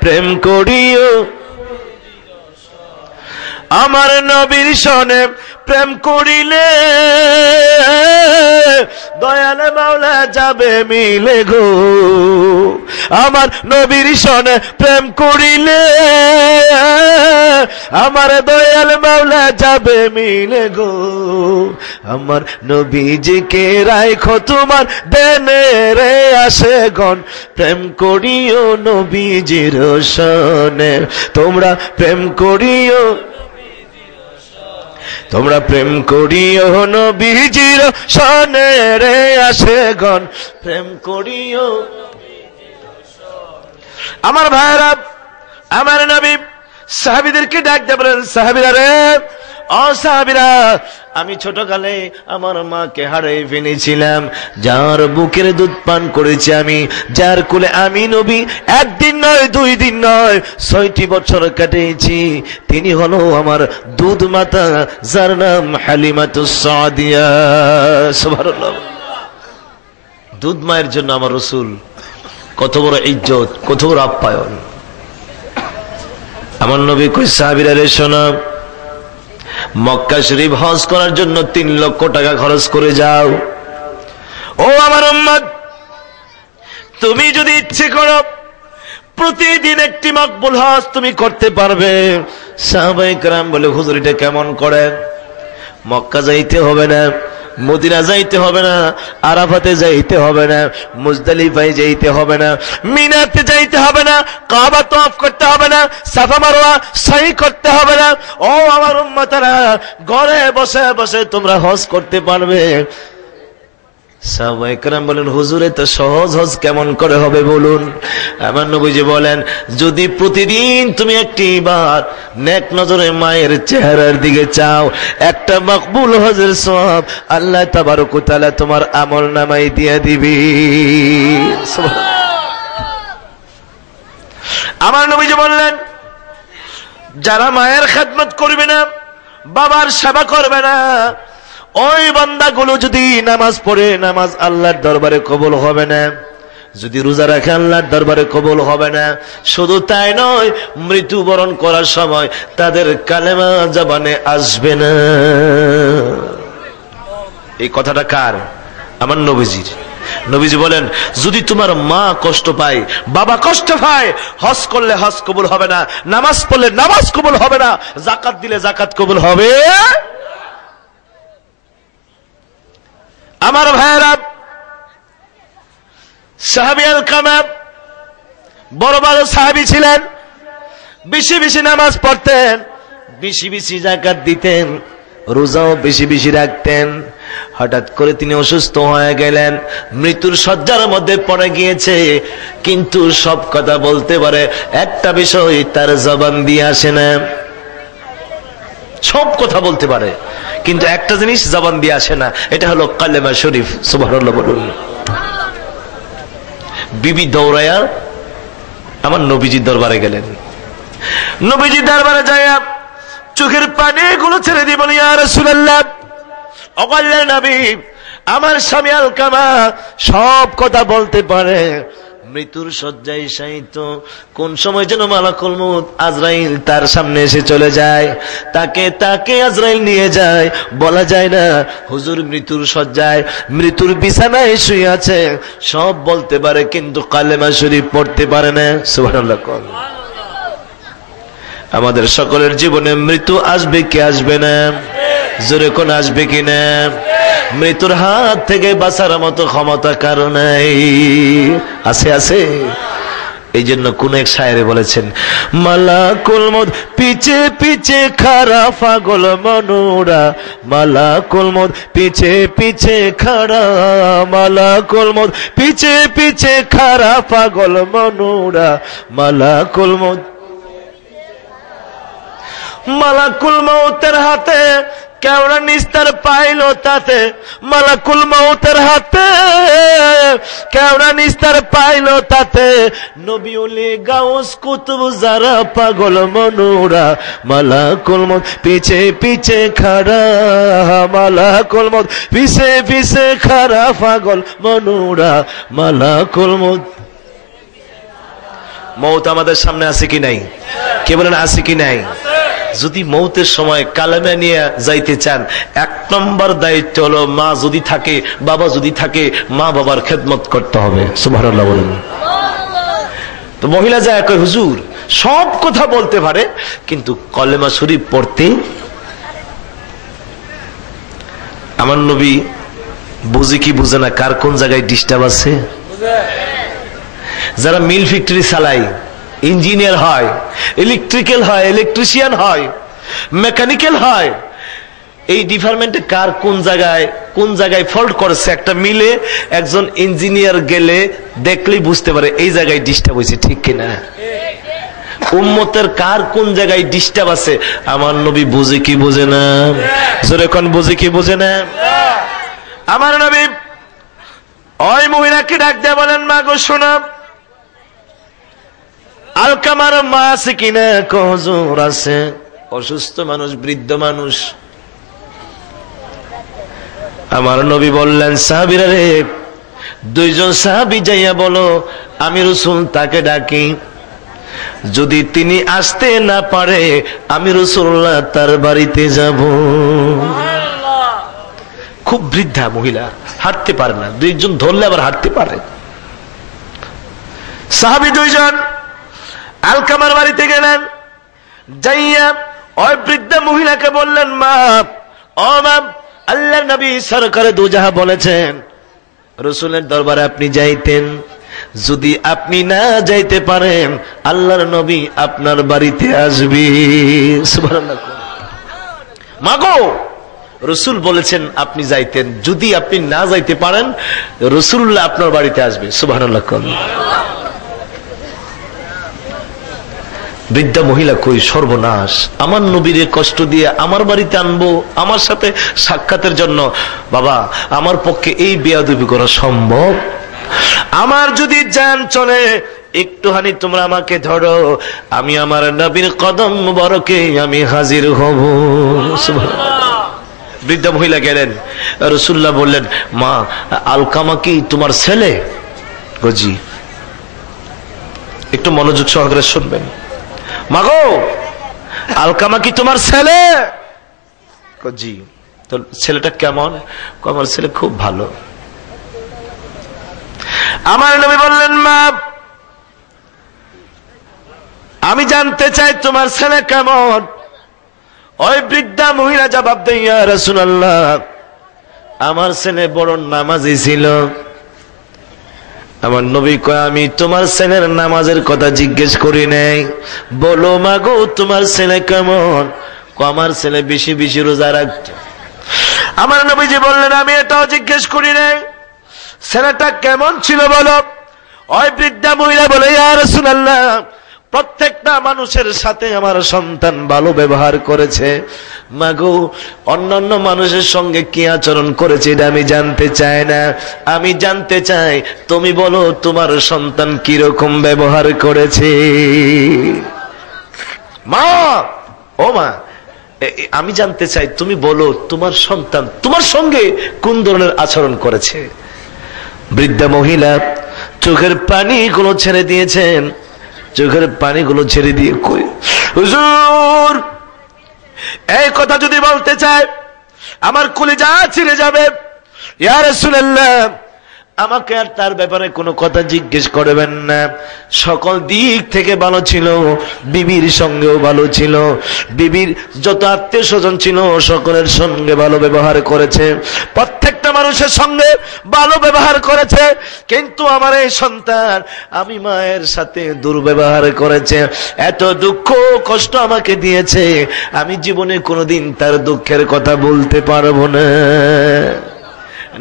প্রেম করিও আমার নবীর সনে প্রেম করিলে দয়াল মাওলা যাবে মিলে গো আমার নবীর সনে প্রেম করিলে আমার দয়াল মাওলা যাবে মিলে গো আমার নবীজিকে রাখো তোমার দেনে রে আসে গণ প্রেম করিও নবীজির সনে তোমরা প্রেম করিও তোমরা প্রেম করিও নবীজির সনে রে আসে গণ প্রেম করিও আমার ভাইরা আমার নবী সাহাবীদেরকে ডাক দিয়ে বলেন সাহাবীরা রে ও সাহাবীরা আমি ছোটকালে আমার মাকে হারিয়ে ফেলেছিলাম যার বুকের দুধ পান করেছি আমি যার কোলে আমি নবী একদিন নয় দুই দিন নয় ৬টি বছর কাটিয়েছি তিনি হলো আমার দুধ মাতা যার নাম হালিমাতুস সাদিয়া সুবহানাল্লাহ দুধ মায়ের জন্য আমার রাসূল কত বড় ইজ্জত কত বড় আপ্যায়ন আমার নবী কই সাহাবীরা রে শোনো মক্কা শরীফ হজ করার জন্য ৩ লক্ষ টাকা খরচ করে যাও ও আমার উম্মত তুমি যদি ইচ্ছে করো প্রতিদিন একটি মকবুল হজ তুমি করতে পারবে সাহাবায়ে কেরাম বলে হুজুর এটা কেমন করে মক্কা যাইতে হবে না মদিনা যাইতে হবে না আরাফাতে যাইতে হবে না মুজদালিফায় যাইতে হবে না মিনাতে যাইতে হবে না কাবা তওয়াফ করতে হবে না সাফা মারওয়া সাই করতে হবে না ও আমার উম্মতরা ঘরে বসে বসে তোমরা হজ করতে পারবে সাহাবায়ে কেরাম বলেন হুজুর এত সহজ হজ কেমন করে হবে বলুন আমার নবীজি বলেন যদি প্রতিদিন তুমি একটিবার নেক নজরে মায়ের চেহারার দিকে চাও একটা মকবুল হজের সওয়াব আল্লাহ তাবারক ওয়া তাআলা তোমার আমলনামায় দিয়ে দিবে আমার নবীজি বললেন যারা মায়ের খেদমত করবে না বাবার সেবা করবে না ওই বান্দাগুলো যদি নামাজ পড়ে নামাজ আল্লাহর দরবারে কবুল হবে না যদি রোজা রাখে আল্লাহর দরবারে কবুল হবে না শুধু তাই নয় মৃত্যুবরণ করার সময় তাদের কালেমা জবানে আসবে না এই কথাটা কার আমার নবীজির নবীজি বলেন যদি তোমার মা কষ্ট পায় বাবা কষ্ট পায় হজ করলে হজ কবুল হবে না নামাজ পড়লে নামাজ কবুল হবে না যাকাত দিলে যাকাত কবুল হবে আমার ভাইরা সাহাবী আল-কামাম বড় বড় সাহাবী ছিলেন বেশি বেশি নামাজ পড়তেন বেশি বেশি যাকাত দিতেন রোজাও বেশি বেশি রাখতেন হঠাৎ করে তিনি অসুস্থ হয়ে গেলেন মৃত্যুর শয্যার মধ্যে পড়ে গিয়েছে কিন্তু সব কথা বলতে পারে একটা বিষয় তার জবান দিয়ে আসে না সব কথা বলতে পারে কিন্তু একটা জিনিস জবান দিয়ে আসে না এটা হলো কালেমা শরীফ সুবহানাল্লাহ বলুন বিবি দৌড়ায়া আমার নবীজির দরবারে গেলেন নবীজির দরবারে যায়া চোখের পানিগুলো ছেড়ে দিয়ে বলি ইয়া রাসূলুল্লাহ ও আল্লাহর নবী আমার স্বামী আল-কামা সব কথা বলতে পারে মৃত্যুর শয্যায় শায়িত কোন সময় যেন মালাকুল মউত আজরাইল তার সামনে এসে চলে যায় তাকে আজরাইল নিয়ে যায় বলা যায় না হুজুর মৃত্যুর শয্যায় মৃত্যুর বিছানায় শুয়ে আছে সব বলতে পারে কিন্তু কালেমা শরীফ পড়তে পারে না সুবহানাল্লাহ আমাদের সকলের জীবনে মৃত্যু আসবে কি আসবে না জোরে কোন আসবে কি না মৃত্যুর হাত থেকে বাঁচার মতো ক্ষমতা কারো নাই আছে আছে এই জন্য কোন এক শায়েরে বলেছেন মালাকুল মউত পিছে পিছে খাড়া পাগল মনুরা মালাকুল মউত পিছে পিছে খাড়া মালাকুল মউত পিছে পিছে খাড়া পাগল মনুরা মালাকুল মউত মালাকুল মউতের হাতে কেওড়া নিস্তার পাইল তাতে মালাকুল মউতের হাতে কেওড়া নিস্তার পাইল তাতে নবী ওলি গাউস কুতুব যারা পাগল মনুরা মালাকুল মউত পিছে পিছে খাড়া মালাকুল মউত পিছে পিছে খাড়া পাগল মনুরা মালাকুল মউত মৌত আমাদের সামনে আছে কি নাই? কে বলেন আছে কি নাই? যদি মৌতের সময় কালেমা নিয়ে যাইতে চান, 1 নম্বর দায়িত্ব হলো মা যদি থাকে, বাবা যদি থাকে, মা বাবার খেদমত করতে হবে। সুবহানাল্লাহ বলুন। তো মহিলা যায় কয় হুজুর সব কথা বলতে পারে কিন্তু কলেমা শরীফ পড়তে। আমার নবী বুঝে কি বুঝে না কার কোন জায়গায় ডিস্টার্ব আছে। যারা মিল ফ্যাক্টরি চালায়, ইঞ্জিনিয়ার হয়, ইলেকট্রিক্যাল হয়, ইলেকট্রিশিয়ান হয়, মেকানিক্যাল হয়, এই ডিপার্টমেন্টে কার কোন জায়গায় ফল্ট করেছে একটা মিলে একজন ইঞ্জিনিয়ার গেলে দেখলেই বুঝতে পারে এই জায়গায় ডিস্টার্ব হয়েছে, ঠিক কিনা? উম্মতের কার কোন জায়গায় ডিস্টার্ব আছে আমার নবী বুঝে কি বুঝে না? জোরে কোন বুঝে কি বুঝে না? আমার নবী ওই মহিলাকে ডাক দিয়ে বলেন মা গো শোনো, আলকামার মা আছে কিনা? হুজুর আছে। অসুস্থ মানুষ, বৃদ্ধ মানুষ। আমার নবী বললেন সাহাবীরা রে, 2 জন সাহাবী যাইয়া বলো আমি রাসূল তাকে ডাকি, যদি তিনি আসতে না পারে আমি রাসূলুল্লাহ তার বাড়িতে যাব। খুব বৃদ্ধা মহিলা, হাঁটতে পারে না, 2 জন ধরলে আবার হাঁটতে পারে। সাহাবী 2 জন আলকামার বাড়িতে গেলেন, যাইয়া ওই বৃদ্ধা মহিলাকে বললেন মা, ও মা, আল্লাহর নবী সরকারে দুজাহা বলেছেন রাসূলের দরবারে আপনি যাইতেন, যদি আপনি না যাইতে পারেন আল্লাহর নবী আপনার বাড়িতে আসবে। সুবহানাল্লাহ। মাগো রাসূল বলেছেন আপনি যাইতেন, যদি আপনি না যাইতে পারেন রাসূলুল্লাহ আপনার বাড়িতে আসবে। সুবহানাল্লাহ। বৃদ্ধা মহিলা কই সর্বনাশ, আমার নবীরে কষ্ট দিয়ে আমার বাড়িতে আনবো আমার সাথে সাক্ষাতের জন্য? বাবা আমার পক্ষে এই বেয়াদবি করা সম্ভব? আমার যদি জান চলে একটুখানি তোমরা আমাকে ধরো, আমি আমার নবীর কদম মুবারকে আমি হাজির হব। বৃদ্ধা মহিলা গেলেন, রাসূলুল্লাহ বললেন মা আলকামা কি তোমার ছেলে? জি। একটু মনোযোগ সহকারে শুনবেন। মাগো আলকামা কি তোমার ছেলে? জি। তো ছেলেটা কেমন? আমার ছেলে খুব ভালো। আমার নবী বললেন মা আমি জানতে চাই তোমার ছেলে কেমন? ওই বৃদ্ধা মহিলা জবাব দেয় ইয়া রাসূলুল্লাহ আমার ছেলে বড় নামাজি ছিল। আমার নবী কয় আমি তোমার ছেলের নামাজের কথা জিজ্ঞেস করি নাই, বলো মাগো তোমার ছেলে কেমন? আমার ছেলে বেশি বেশি রোজা রাখত। আমার নবীজি বললেন আমি এটাও জিজ্ঞেস করি নাই, ছেলেটা কেমন ছিল বলো। ওই বৃদ্ধা মহিলা বলে ইয়া রাসূলুল্লাহ প্রত্যেকটা মানুষের সাথে আমার সন্তান ভালো ব্যবহার করেছে। মাগো অন্যান্য মানুষের সঙ্গে কি আচরণ করেছে এটা আমি জানতে চাই না, আমি জানতে চাই তুমি বলো তোমার সন্তান কিরকম ব্যবহার করেছে। মা ও মা আমি জানতে চাই তুমি বলো তোমার সন্তান তোমার সঙ্গে কোন ধরনের আচরণ করেছে। বৃদ্ধা মহিলা চোখের পানিগুলো ছেড়ে দিয়েছেন, চোখের পানিগুলো ছেড়ে দিয়ে কই হুজুর এই কথা যদি বলতে চায় আমার কলিজা ছিঁড়ে যাবে। ইয়া রাসূলুল্লাহ আমাকে আর তার ব্যাপারে কোনো কথা জিজ্ঞেস করবেন না, সকল দিক থেকে ভালো ছিল, বিবির সঙ্গেও ভালো ছিল, বিবির যত আত্মীয় স্বজন ছিল সকলের সঙ্গে ভালো ব্যবহার করেছে, প্রত্যেকটা মানুষের সঙ্গে ভালো ব্যবহার করেছে, কিন্তু আমার এই সন্তান আমি মায়ের সাথে দুর্ব্যবহার করেছে, এত দুঃখ কষ্ট আমাকে দিয়েছে, আমি জীবনে কোনোদিন তার দুঃখের কথা বলতে পারবো না।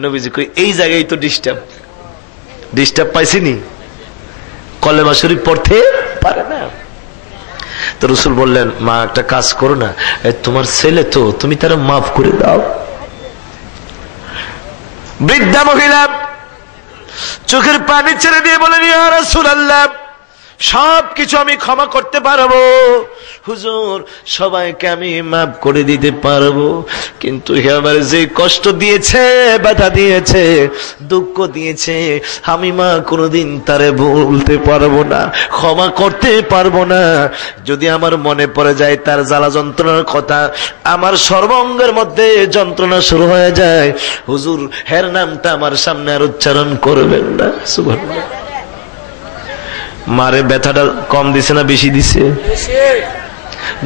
নবীজি কই এই জায়গায় তো ডিস্টার্ব পাইছিনি, কলেমা শরীফ পড়তে পারে না। তো রাসূল বললেন মা একটা কাজ করো না, তোমার ছেলে তো তুমি তারা মাফ করে দাও। বৃদ্ধা মহিলা চোখের পানি ছেড়ে দিয়ে বলেন ইয়া রাসূলুল্লাহ সবকিছু আমি ক্ষমা করতে পারবো হুজুর, সবাইকে আমি মাফ করে দিতে পারবো, কিন্তু হে আমার যে কষ্ট দিয়েছে, ব্যথা দিয়েছে, দুঃখ দিয়েছে, আমি মা কোনোদিন তারে ভুলতে পারবো না, ক্ষমা করতে পারবো না। যদি আমার মনে পড়ে যায় তার জ্বালা যন্ত্রণার কথা, আমার সর্বাঙ্গের মধ্যে যন্ত্রণা শুরু হয়ে যায়, হুজুর হের নামটা আমার সামনে আর উচ্চারণ করবেন না। সুবহানাল্লাহ। মারে ব্যথাটা কম দিছে না বেশি দিছে?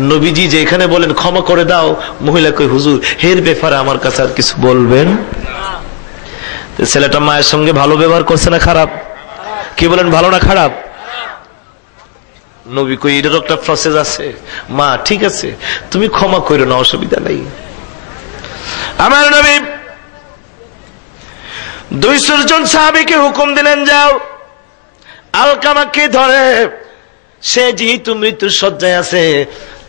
নবীজি যেখানে বলেন ক্ষমা করে দাও, মহিলা কই হুজুর হের ব্যাপারে আমার কাছে আর কিছু বলবেন? ছেলেটা মায়ের সঙ্গে ভালো ব্যবহার করছে না খারাপ? কি বলেন, ভালো না খারাপ? নবী কই এটারও একটা প্রসেস আছে। মা ঠিক আছে তুমি ক্ষমা করো না, অসুবিধা নাই। আমার নবী 200 জন সাহাবীকে হুকুম দিলেন, যাও আলকামাকে ধরে, সে যেহেতু মৃত্যুর শয্যায় আছে,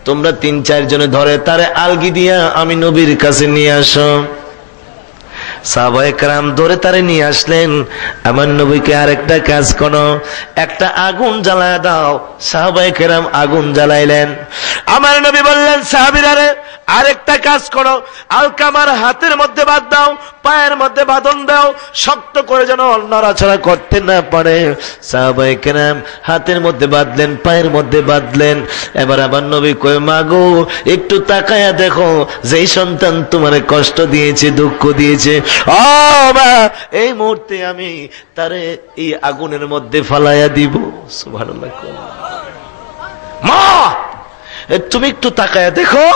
তোমরা 3-4 জনে ধরে তারে আলগি দিয়া আমি নবীর কাছে নিয়ে আসো। সাহাবায়ে কেরাম ধরে তারে নিয়ে আসলেন। আমার নবীকে আরেকটা কাজ করো, একটা আগুন জ্বালায় দাও। সাহাবায়ে কেরাম আগুন জ্বালাইলেন। আমার নবী বললেন সাহাবীরা রে আরেকটা কাজ করো, আলকামার হাতের মধ্যে বাঁধ দাও, পায়ের মধ্যে বাঁধন দাও, শক্ত করে যেন নড়াচড়া করতে না পারে। সাহাবায়ে কেরাম হাতের মধ্যে বাঁধলেন, পায়ের মধ্যে বাঁধলেন। এবার আবার নবী কয়, মাগো একটু তাকায়া দেখো, যেই সন্তান তোমারে কষ্ট দিয়েছে, দুঃখ দিয়েছে, ও মা এই মুহূর্তে আমি তারে এই আগুনের মধ্যে ফালাইয়া দিব। সুবহানাল্লাহ। মা তুমি একটু তাকায়া দেখো,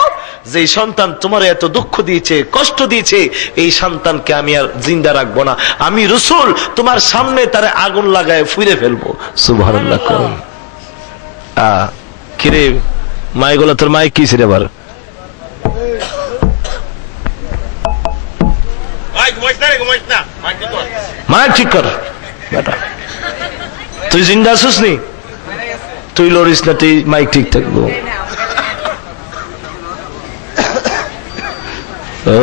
যে সন্তান তোমার এত দুঃখ দিয়েছে, কষ্ট দিয়েছে, এই সন্তানকে আমি আর জিন্দা রাখবো না, আমি রাসূল তোমার সামনে তারে আগুন লাগায় ফুইরে ফেলবো। সুবহানাল্লাহ। কিরে মাইগুলা, তোর মাইক কি ছিল এবার? মাইক ঠিক কর বেটা, তুই জিন্দা আছিস নি? তুই লড়িস না, তুই মাইক ঠিক থাকবো। ও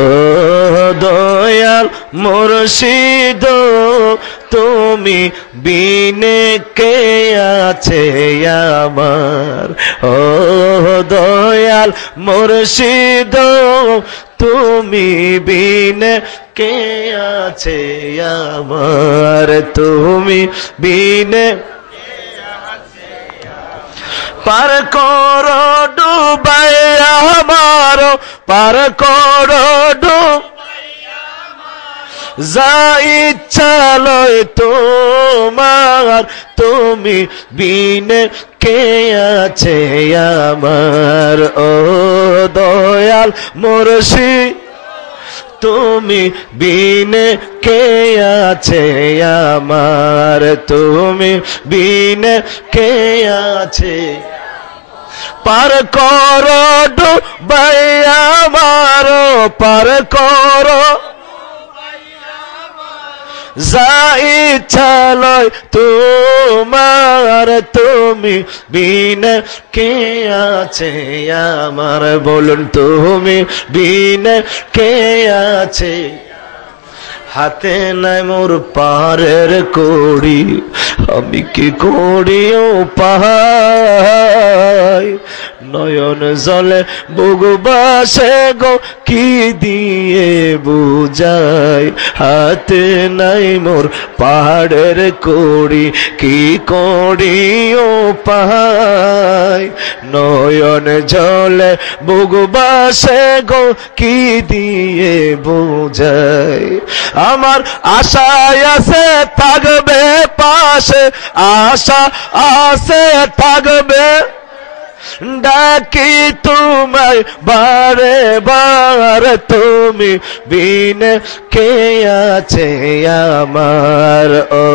দয়াল মুর্শিদ তুমি বিনে কে আছে আমার, ও দয়াল মুর্শিদ তুমি বিনে কে আছে আমার, তুমি বিনে পার করো ডুবাই আমার, পার করো যা ইচ্ছা লয় তোমার, তুমি বিনে কে আছে আমার, ও দয়াল মুর্শিদ তুমি বিনে কে আছে আমার, তুমি বিনে কে আছে, পার করো ডুবাই আমার, পার করো যা ইচ্ছা লয় তোমার, তুমি বিনে কে আছে আমার, বলুন তুমি বিনে কে আছে। হাতে নাই মোর পারের কড়ি, আমি কি করিও পাই, নয়ন জলে বুগবাসে গো কি দিয়ে বুঝাই, হাতে নাই মোর পাহাড়ের কড়ি, কি করিও পাই, নয়ন জলে বুগবাসে গো কি দিয়ে বুঝাই, আমার আশায় আছে থাকবে পাশে, আশা আছে থাকবে, ডাকি তোমায় বারে বার, তুমি বিনে কে আছে আমার, ও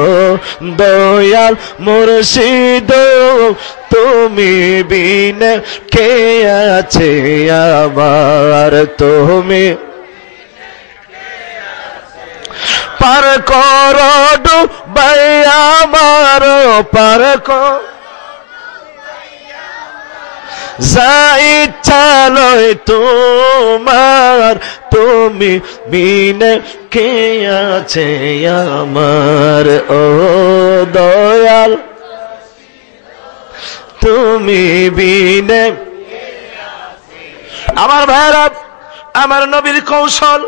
দয়াল মুর্শিদ তুমি বিনে কে আছে আমার, তুমি পার করো ডুবাই আমার, পার করো যা ইচ্ছা লয় তোমার, তুমি বিনে কে আছে আমার, ও দয়াল তুমি বিনে। আমার ভাইরা, আমার নবীর কৌশল,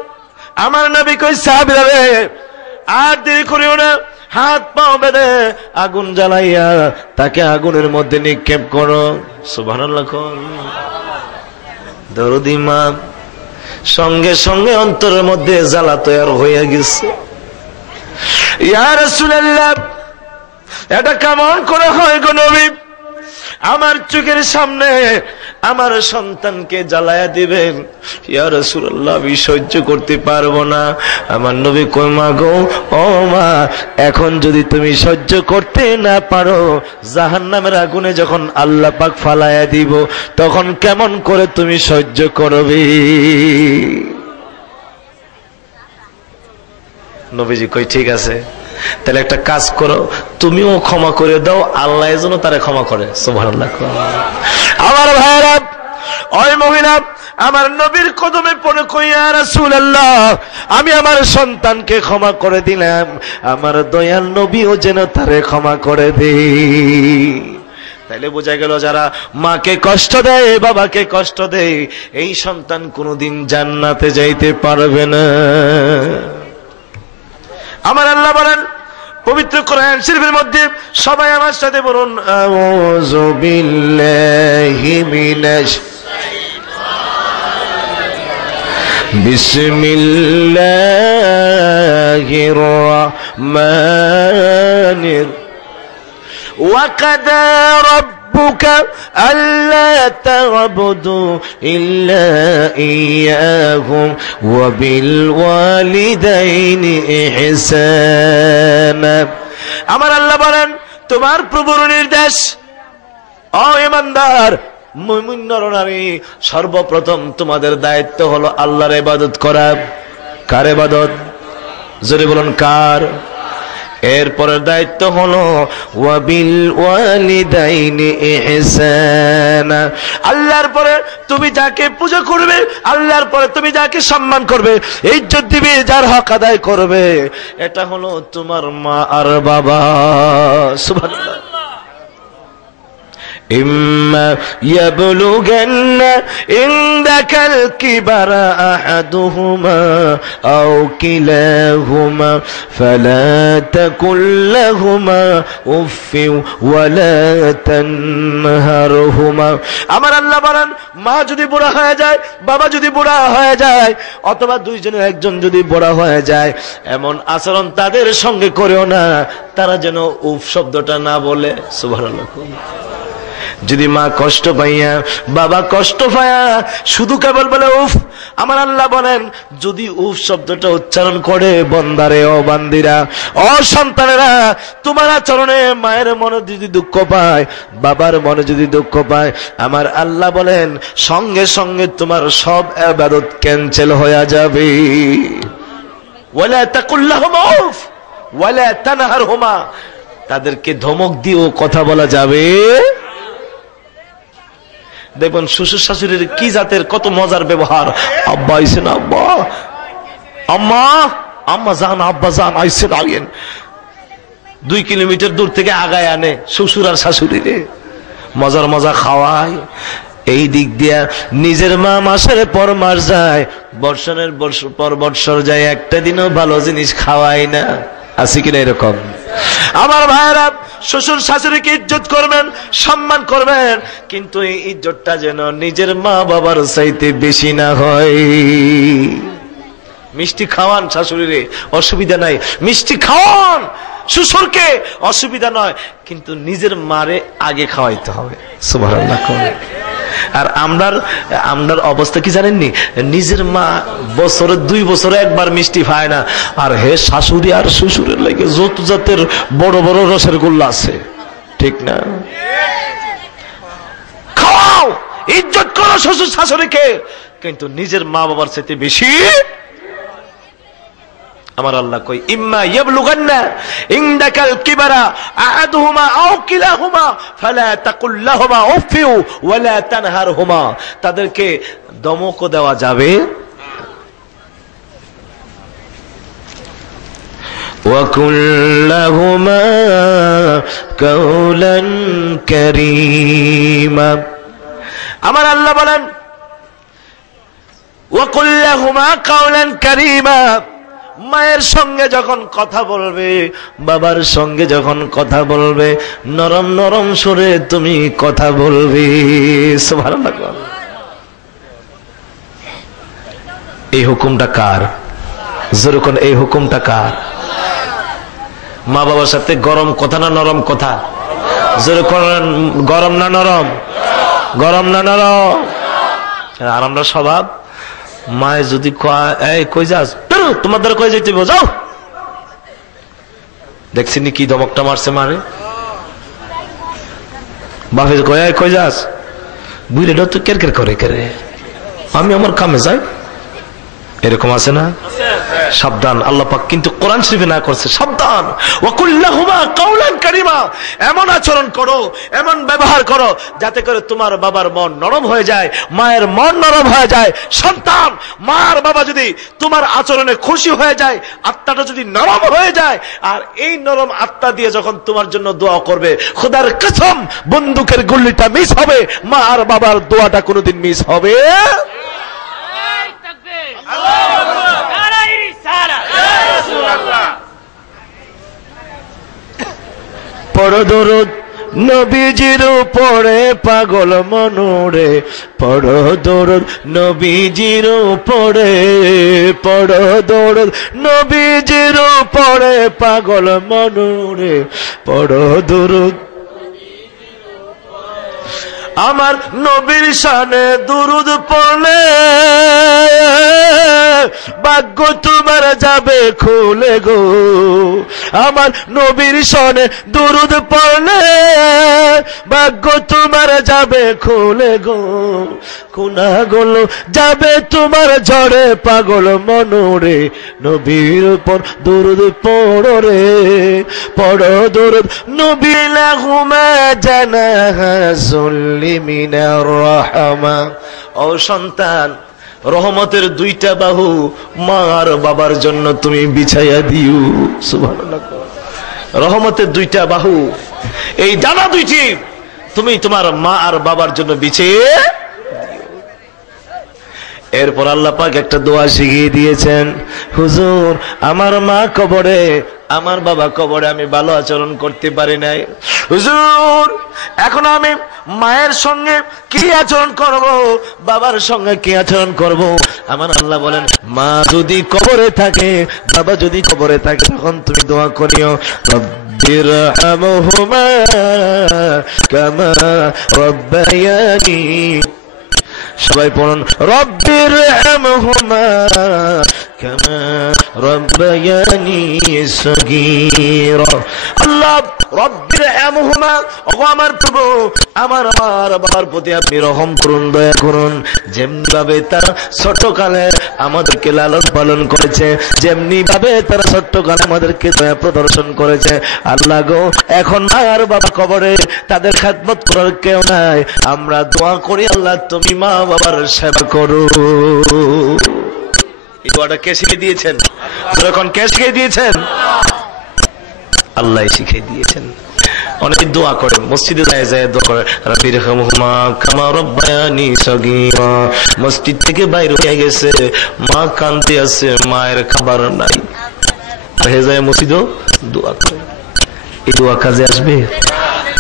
আমার নবী কই সাহাবীরা রে আর দেরি করিও না, হাত পাও বেঁধে আগুন জ্বালাইয়া তাকে আগুনের মধ্যে নিক্ষেপ করো। সুবহানাল্লাহ। দরদি মা সঙ্গে সঙ্গে অন্তরের মধ্যে জ্বালা তৈরি হয়ে গেছে। ইয়া রাসূলুল্লাহ, এটা কেমন করে হয় গো নবী? আমার চোখের সামনে আমার সন্তানকে জ্বালায়া দিবেন। ইয়া রাসূলুল্লাহ, আমি সহ্য করতে পারবো না। আমার নবী কই মা গো, ও মা, এখন যদি তুমি সহ্য করতে না পারো, জাহান্নামের আগুনে যখন আল্লাহ পাক ফালায়া দিব, তখন কেমন করে তুমি সহ্য করবে? নবীজি কই ঠিক আছে, তাহলে একটা কাজ করো, তুমিও ক্ষমা করে দাও, আল্লাহ যেন তারে ক্ষমা করে। সুবহানাল্লাহ। আমার ভাইরা, ওই মহিলা আমার নবীর কদমে পড়ে কই, ইয়া রাসূলুল্লাহ, আমি আমার সন্তানকে ক্ষমা করে দিলাম, আমার দয়াল নবীও যেন তারে ক্ষমা করে দেয়। তাইলে বোঝা গেল যারা মাকে কষ্ট দেয়, বাবাকে কষ্ট দেয়, এই সন্তান কোনোদিন জান্নাতে যাইতে পারবে না। আমার আল্লাহ বলেন পবিত্র কোরআন শরীফের মধ্যে, সবাই আমার সাথে বলুন, আউযু বিল্লাহি মিনাশ বিসমিল্লাহির রাহমানির ওয়া কাদা ربك ألا تعبدوا إلا إياه وبالوالدين إحسانا। আমার আল্লাহ বলেন তোমার প্রভুর নির্দেশ, ও ঈমানদার মুমিন নরনারী, সর্বপ্রথম তোমাদের দায়িত্ব হলো আল্লাহর ইবাদত করা। কার ইবাদত? জোরে বলুন কার? এরপরের দায়িত্ব হলো ওয়াবিল ওয়ালিদাইনি ইহসানা। আল্লাহর পরে তুমি যাকে পূজা করবে, আল্লাহর পরে তুমি যাকে সম্মান করবে, ইজ্জত দিবে, যার হক আদায় করবে, এটা হলো তোমার মা আর বাবা। সুবহানাল্লাহ। إما يبلغن عندك الكبر أحدهما أو كلاهما فلا تقل لهما أف ولا تنهرهما। আমার আল্লাহ বলেন মা যদি বুড়া হয়ে যায়, বাবা যদি বুড়া হয়ে যায়, অথবা দুইজনের একজন যদি বুড়া হয়ে যায়, এমন আচরণ তাদের সঙ্গে করেও না, তারা যেন উফ শব্দটা না বলে। সুবহানাল্লাহ। যদি মা কষ্ট পাইয়া, বাবা কষ্ট পাইয়া শুধু কেবল বলে উফ, আমার আল্লাহ বলেন যদি উফ শব্দটা উচ্চারণ করে, বন্দারে ও বান্দিরা, ও সন্তানেরা, তোমার আচরণে মায়ের মনে যদি দুঃখ পায়, বাবার মনে যদি দুঃখ পায়, আমার আল্লাহ বলেন সঙ্গে সঙ্গে তোমার সব ইবাদত ক্যান্সেল হয়ে যাবে। ওয়ালা তাকুল লাহুমা উফ ওয়ালা তানহারহুমা, তাদেরকে ধমক দিয়েও কথা বলা যাবে। দেখবেন শ্বশুর শাশুড়ির কি জাতের কত মজার ব্যবহার। আব্বা আইসেন, আব্বা, আম্মা, আম্মা যান, আব্বা যান, আইসেন, আইয়েন। 2 কিলোমিটার দূর থেকে আগায় আনে শ্বশুর আর শাশুড়িরে, মজার মজা খাওয়ায়। এই দিক দিয়া নিজের মা মাসের পর মাস যায়, বর্ষণের পর বৎসর যায়, একটা দিনও ভালো জিনিস খাওয়ায় না। আছে কিনা এরকম? আমার ভাইরা, শ্বশুর শাশুড়িকে ইজ্জত করবেন, সম্মান করবেন, কিন্তু এই ইজ্জতটা যেন নিজের মা বাবার চাইতে বেশি না হয়। মিষ্টি খাওয়ান শাশুড়িরে, অসুবিধা নাই, মিষ্টি খাওয়ান শ্বশুরকে, অসুবিধা নয়, কিন্তু নিজের মারে আগে খাওয়াইতে হবে। সুবহানাল্লাহ। আর আমরার অবস্থা কি জানেননি? নিজের মা বছরে 2 বছরে একবার মিষ্টি খায় না, আর হে শাশুড়ি আর শ্বশুরের লাগে যত জাতের বড় বড় রসের গোল্লা আছে, ঠিক না? খাও, ইজ্জত করো শ্বশুর শাশুড়িকে, কিন্তু নিজের মা বাবার চাইতে বেশি। আমার আল্লাহ কই ইম্মা ইয়াবলুগান্না ইনদাকাল কিবারা আহাদুহুমা আও কিলাহুমা ফালা তাকুল লাহুমা উফ ওয়ালা তানহারহুমা, তাদেরকে দমকও দেওয়া যাবে, وقل لهما قولا كريما আমার আল্লাহ বলেন وقل لهما قولا كريما মায়ের সঙ্গে যখন কথা বলবে, বাবার সঙ্গে যখন কথা বলবে, নরম নরম সুরে তুমি কথা বলবে। সুবহানাল্লাহ। এই হুকুমটা কার? যেরকম এই হুকুমটা কার? মা বাবার সাথে গরম কথা না নরম কথা? যেরকম গরম না নরম? গরম না নরম? আর আমরা স্বভাব, মায়ে যদি কই যাস, তোমাদের কই যাইতে যাও, দেখছিনি কি ধমকটা মারছে মারে। বাপে কই যাস, বুঝলে তো কের কের করে কেরে, আমি আমার কামে যাই, এরকম আছে না? সাবধান। আল্লাহ পাক কিন্তু কোরআন শরীফে না করছে সাবধান, ওয়াকুল্লাহুমা কাওলান কারীমা। এমন আচরণ করো, এমন ব্যবহার করো যাতে করে তোমার বাবার মন নরম হয়ে যায়, মায়ের মন নরম হয়ে যায়। সন্তান, মা আর বাবা যদি তোমার আচরণে খুশি হয়ে যায়, আত্মাটা যদি নরম হয়ে যায়, আর এই নরম আত্মা দিয়ে যখন তোমার জন্য দোয়া করবে, খোদার কসম বন্দুকের গুলিটা মিস হবে, মা আর বাবার দোয়াটা কোনোদিন মিস হবে। পড়ো দরুদ নবীজির উপরে পাগল মনুরে, পড়ো দরুদ নবীজির উপরে, পড়ো দরুদ নবীজির উপরে পাগল মনুরে, পড়ো দরুদ। আমার নবীর শানে দুরুদ পড়লে ভাগ্য তোমার যাবে খুলে গো। আমার নবীর শানে দুরুদ পড়লে ভাগ্য তোমার যাবে খুলে গো। গুনাহগুলো যাবে তোমার ঝড়ে পাগল মনুরে, নবীর উপর দুরুদ পড়ো রে, পড়ো দুরুদ। নবী লাহুমা জানাহাজুল মিনার রাহমা। ও সন্তান, রহমতের দুইটা বাহু মা আর বাবার জন্য তুমি বিছাইয়া দিও। সুবহানাল্লাহ। রহমতের দুইটা বাহু, এই ডানা দুইটি তুমি তোমার মা আর বাবার জন্য বিছিয়ে। এরপর আল্লাহ পাক একটা দোয়া শিখিয়ে দিয়েছেন, হুজুর আমার মা কবরে, আমার বাবা কবরে আমি ভালো আচরণ করতে পারি নাই, হুজুর এখন আমি মায়ের সঙ্গে কি আচরণ করব, বাবার সঙ্গে কি আচরণ করব? আমার আল্লাহ বলেন, মা যদি কবরে থাকে, বাবা যদি কবরে থাকে, তখন তুমি দোয়া করিও, রব্বিরহামহুমা কামা রাব্বায়ানি। সবাই পড়ুন, রব্বিরহামহুমা কামা রাব্বায়ানি সগীরা। আল্লাহ রব্বিরহামহুমা, ও আমার প্রভু, আমার বাবার প্রতি আপনি রহম করুন, দয়া করুন। যেমনি ভাবে তারা ছোটকালে আমাদেরকে লালন পালন করেছে, যেমনি ভাবে তারা ছোটকালে আমাদেরকে দয়া প্রদর্শন করেছে, আল্লাহ গো এখন মা আর বাবা কবরে, তাদের খেদমত করার কেউ নাই, আমরা দোয়া করি আল্লাহ তুমি মা বাবার সেবা করো। এই দোয়াটা কে শিখিয়ে দিয়েছেন? যখন কে শিখিয়ে দিয়েছেন? আল্লাহ শিখিয়ে দিয়েছেন। অনেকে দোয়া করে, মসজিদে যায় দোয়া করে, রব্বিরহামহুমা কামা রাব্বায়ানি সগীরা। মসজিদ থেকে বাইরে হয়ে গেছে, মা কাঁদতে আছে, মায়ের খাবার নাই, হয়ে যায় মসজিদও দোয়া করে। এই দোয়া কাজে আসবে?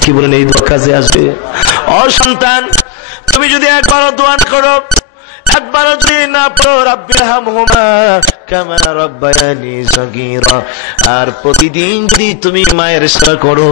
কি বলেন, এই দোয়া কাজে আসবে? ও সন্তান, তুমি যদি একবারও দোয়া করো, একবারও যদি না পড়ো রব্বিরহামহুমা কামা রাব্বায়ানি সগীরা, আর প্রতিদিন যদি তুমি মায়ের সেবা করো,